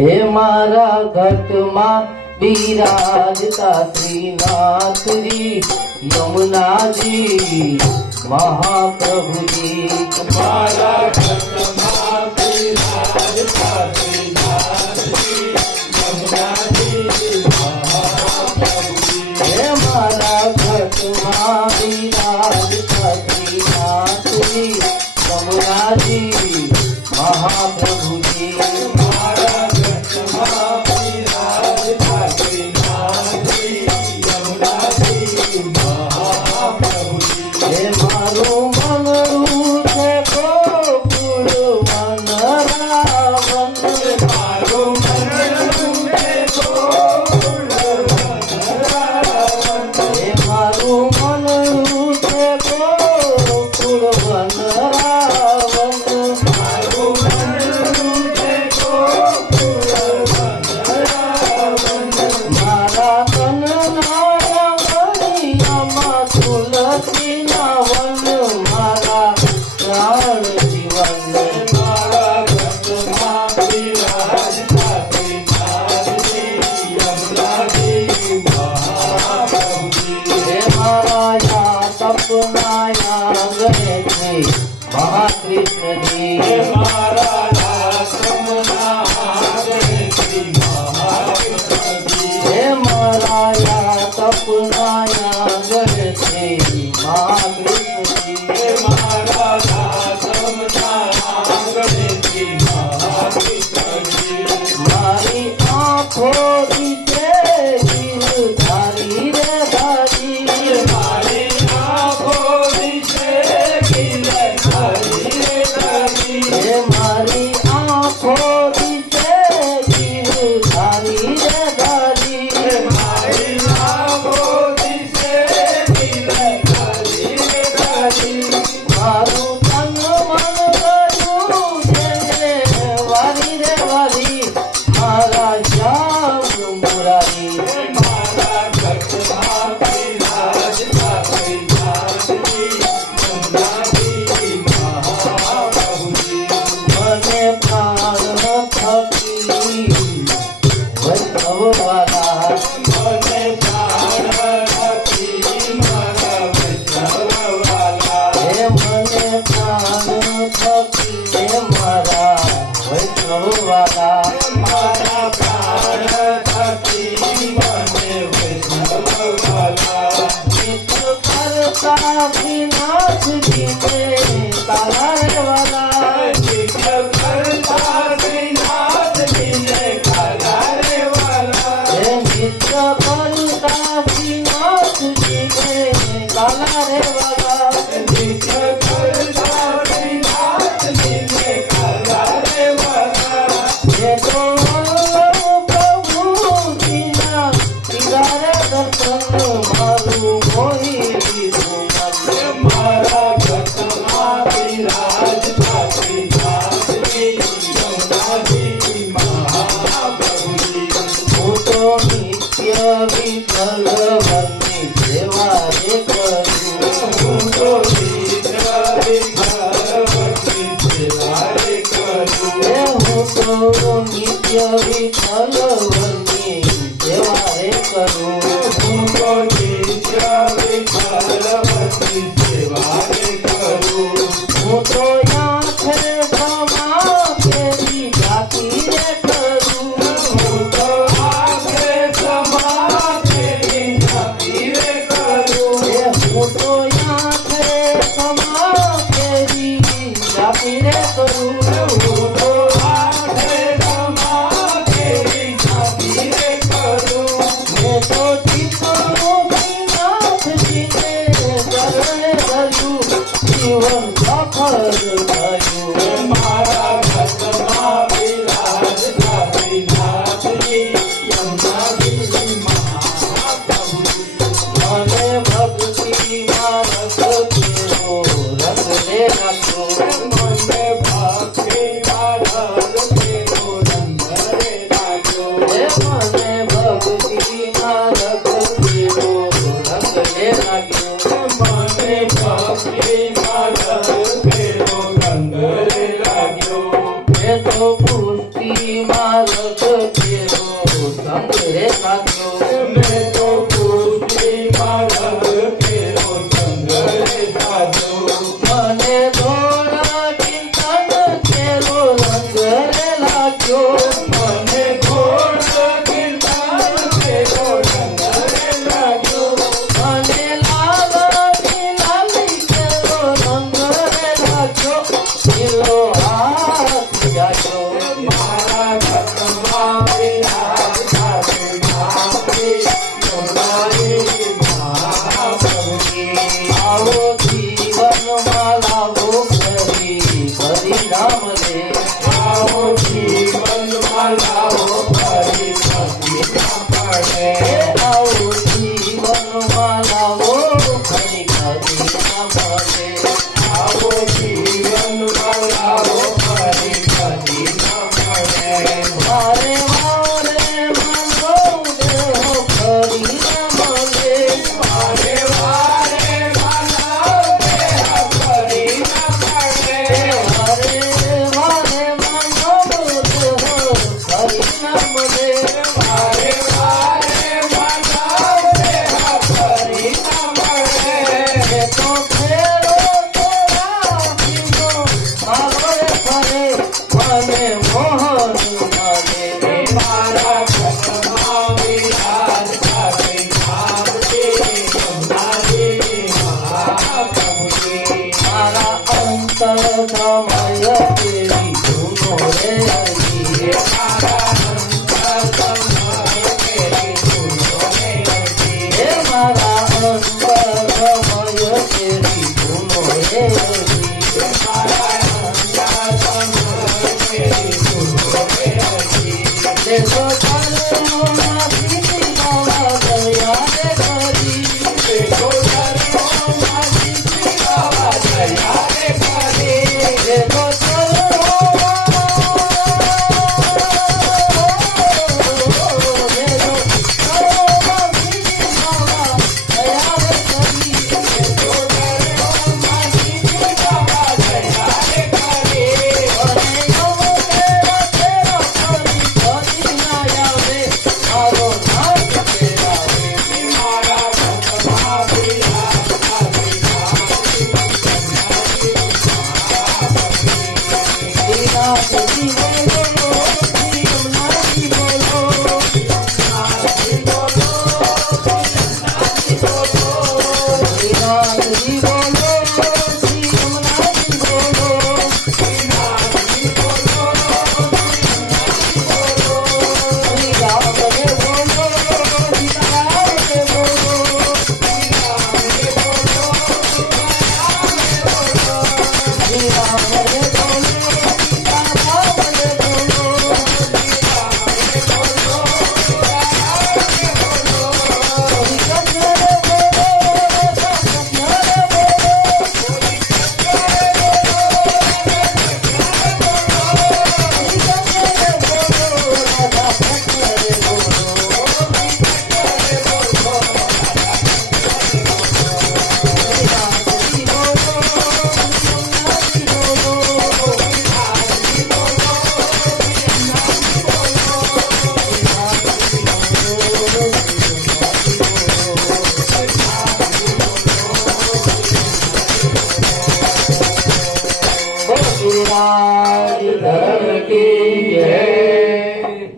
हे मारा घट वीराजता बीराजता श्रीनाथ जी यमुना जी महाप्रभु जी मारा घट Thank you. વૈષ્ણવવાલા મારા પ્રાણ થકી મને વૈષ્ણવવાલા નિત মতো Oh.